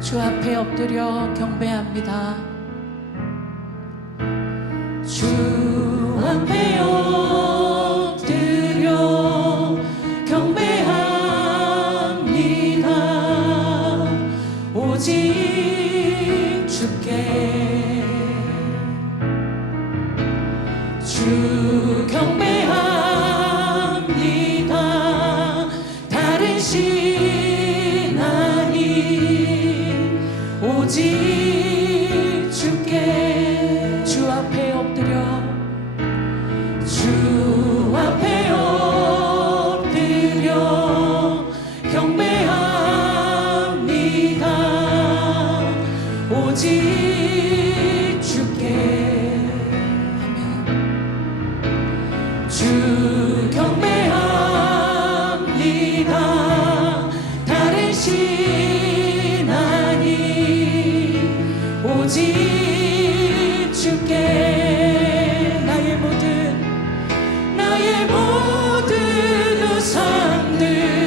주 앞에 엎드려 경배합니다. 주 앞에 엎드려 경배합니다. 오직 주께 주 경배합니다. 오직 주께 Deus.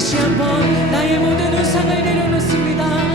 다시 한번 나의 모든 우상을 내려놓습니다.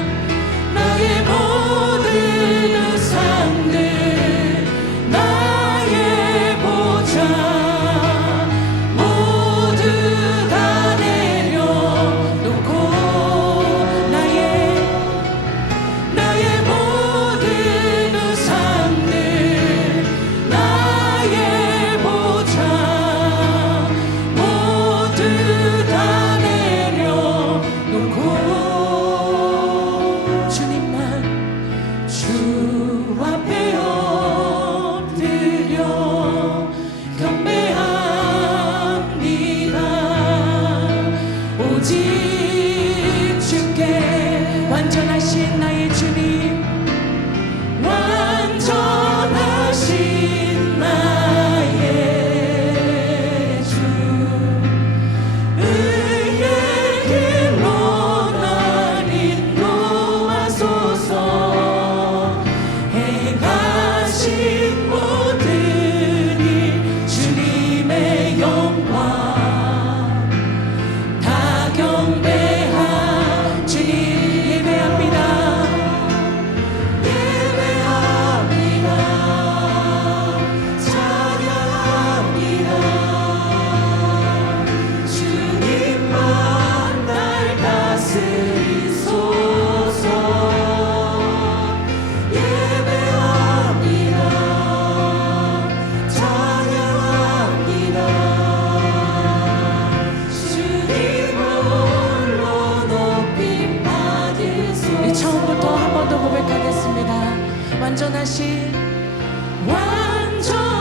완전하신 완전